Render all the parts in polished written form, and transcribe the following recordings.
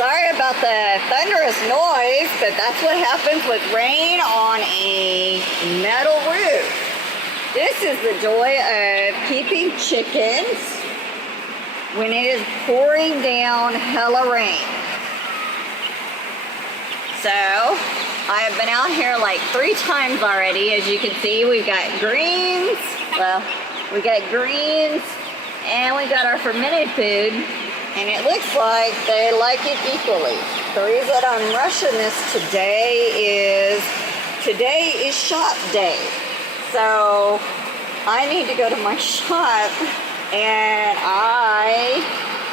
Sorry about the thunderous noise, but that's what happens with rain on a metal roof. This is the joy of keeping chickens when it is pouring down hella rain. So, I have been out here like 3 times already. As you can see, we've got greens. Well, we got greens and we got our fermented food. And it looks like they like it equally. The reason I'm rushing this today is shop day. So I need to go to my shop, and I,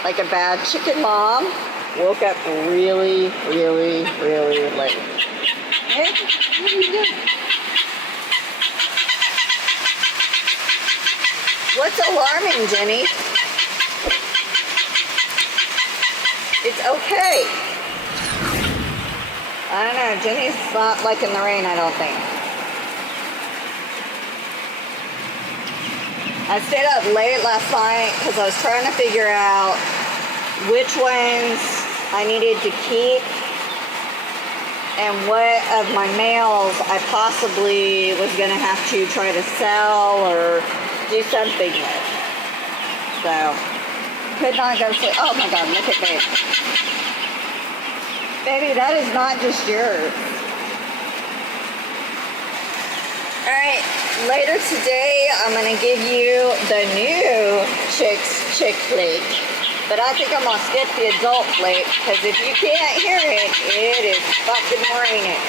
like a bad chicken mom, woke up really, really, really late. Hey, what are you doing? What's alarming, Jenny? It's okay. I don't know, Jenny's not liking the rain, I don't think. I stayed up late last night because I was trying to figure out which ones I needed to keep and what of my males I possibly was going to have to try to sell or do something with. So, could not go to sleep. Oh my God, look at babe. Baby, that is not just yours. Alright, later today I'm going to give you the new chick flake. But I think I'm going to skip the adult flake because if you can't hear it, it is fucking raining.